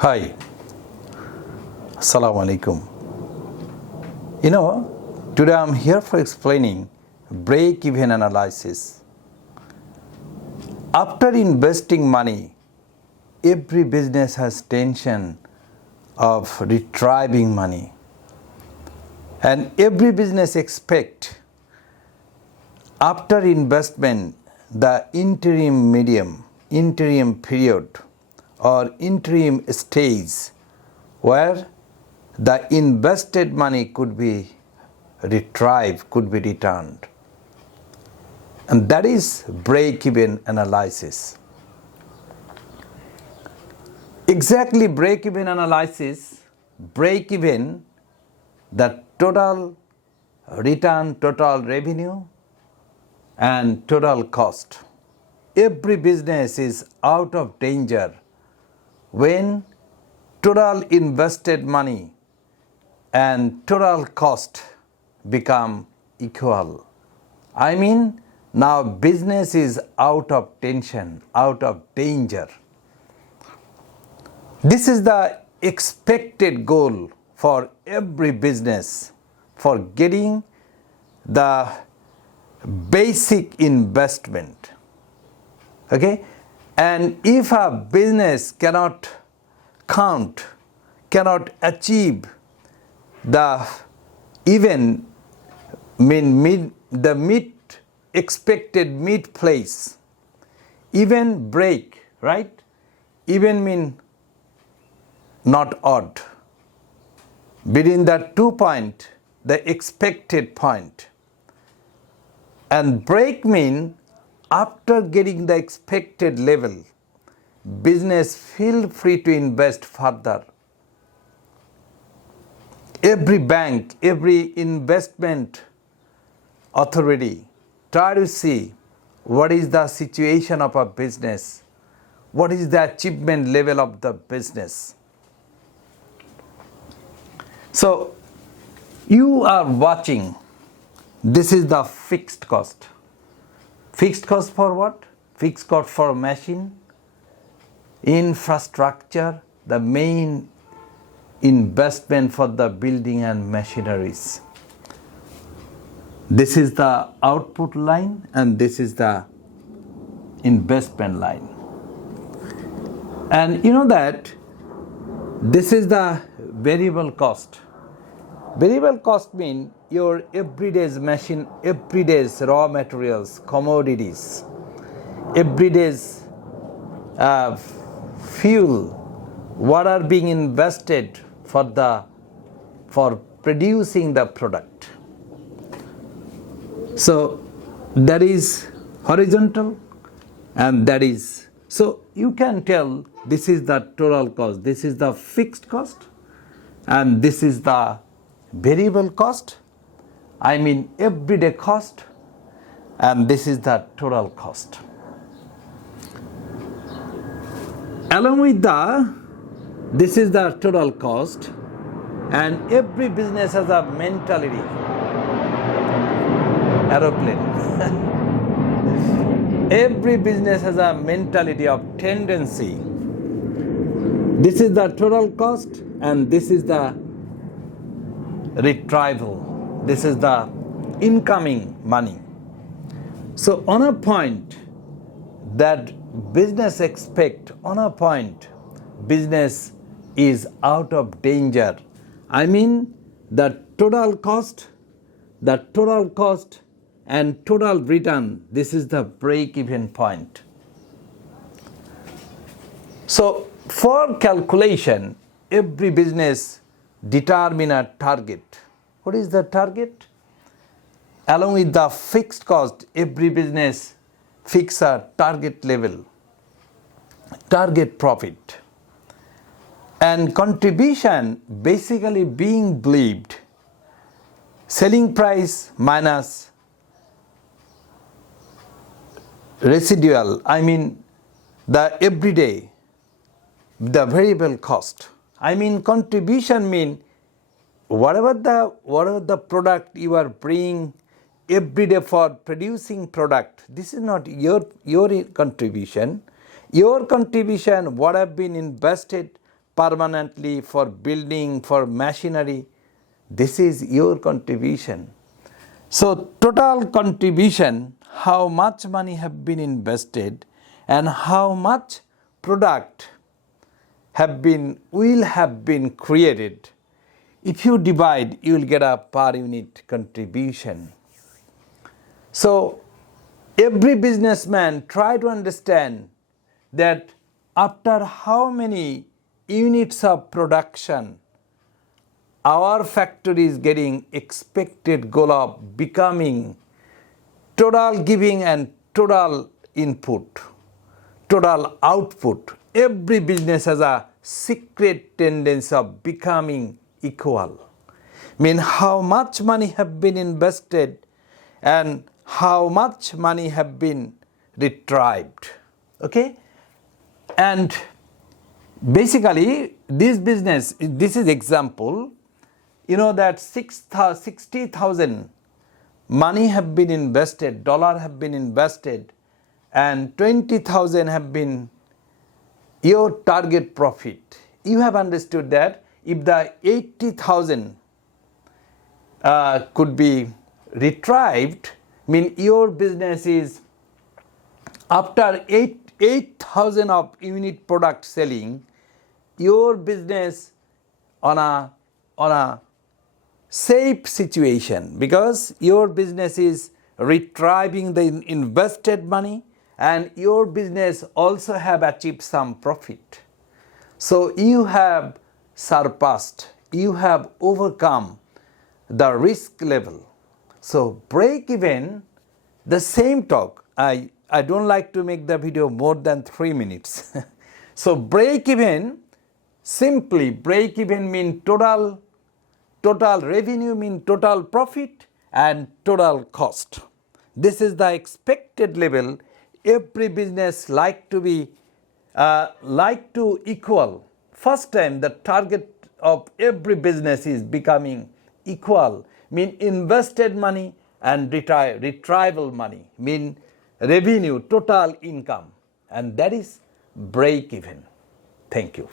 Hi, Assalamu alaikum. Today I'm here for explaining break-even analysis. After investing money, every business has tension of retrieving money. And every business expects after investment the interim period or interim stage where the invested money could be retrieved, could be returned. And that is break-even analysis. Exactly break-even analysis, break-even, the total return, total revenue and total cost. Every business is out of danger when total invested money and total cost become equal. I mean, now business is out of tension, out of danger. This is the expected goal for every business for getting the basic investment. Okay? And if a business cannot achieve the expected mid place, even break, right? Even mean not odd. Between the 2 point, the expected point. And break mean after getting the expected level, business feel free to invest further. Every bank, every investment authority try to see what is the situation of a business, what is the achievement level of the business. So you are watching, this is the fixed cost. Fixed cost for what? Fixed cost for machine, infrastructure, the main investment for the building and machineries. This is the output line and this is the investment line. And you know that this is the variable cost. Variable cost means your everyday's machine, everyday's raw materials, commodities, everyday's fuel, what are being invested for producing the product. So that is horizontal and that is, so you can tell this is the total cost, this is the fixed cost and this is the variable cost, I mean everyday cost, and this is the total cost. Along with this is the total cost, and every business has a mentality. Aeroplane. Every business has a mentality of tendency. This is the total cost and this is the retrieval. This is the incoming money. So on a point that business expect, on a point business is out of danger. I mean the total cost and total return, this is the break-even point. So for calculation, every business determine a target. What is the target? Along with the fixed cost, every business fix a target level, target profit. And contribution basically being believed, selling price minus residual, I mean the everyday, the variable cost. I mean contribution mean whatever the product you are bringing every day for producing product, this is not your contribution. Your contribution, what have been invested permanently, for building, for machinery. This is your contribution. So total contribution, how much money have been invested and how much product will have been created. If you divide, you will get a per unit contribution. So every businessman try to understand that after how many units of production our factory is getting expected goal of becoming total giving and total input, total output. Every business has a secret tendency of becoming equal. Mean how much money have been invested and how much money have been retrieved. Okay? And basically this business, this is example, you know that 60,000 money have been invested, dollar have been invested, and 20,000 have been your target profit. You have understood that if the 80,000 could be retrieved, mean your business is after 8,000 of unit product selling, your business on a safe situation, because your business is retrieving the invested money and your business also have achieved some profit. So you have surpassed, you have overcome the risk level. So break even, the same talk, I don't like to make the video more than 3 minutes. So break even, simply break even mean total revenue mean total profit and total cost. This is the expected level. Every business like to equal. First time the target of every business is becoming equal, mean invested money and retrieval money, mean revenue, total income, and that is break even. Thank you.